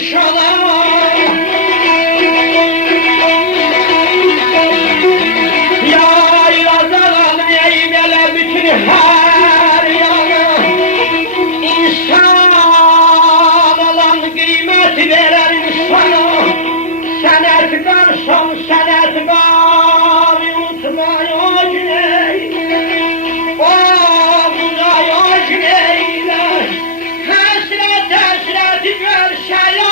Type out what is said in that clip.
vermiş ona. Yayladan meyvele bütün her yanı. İnsan olan kıymet veren insana. Senet garson, senet gar, unutma yok ney. O buna yok neyler. Hasret hasret görse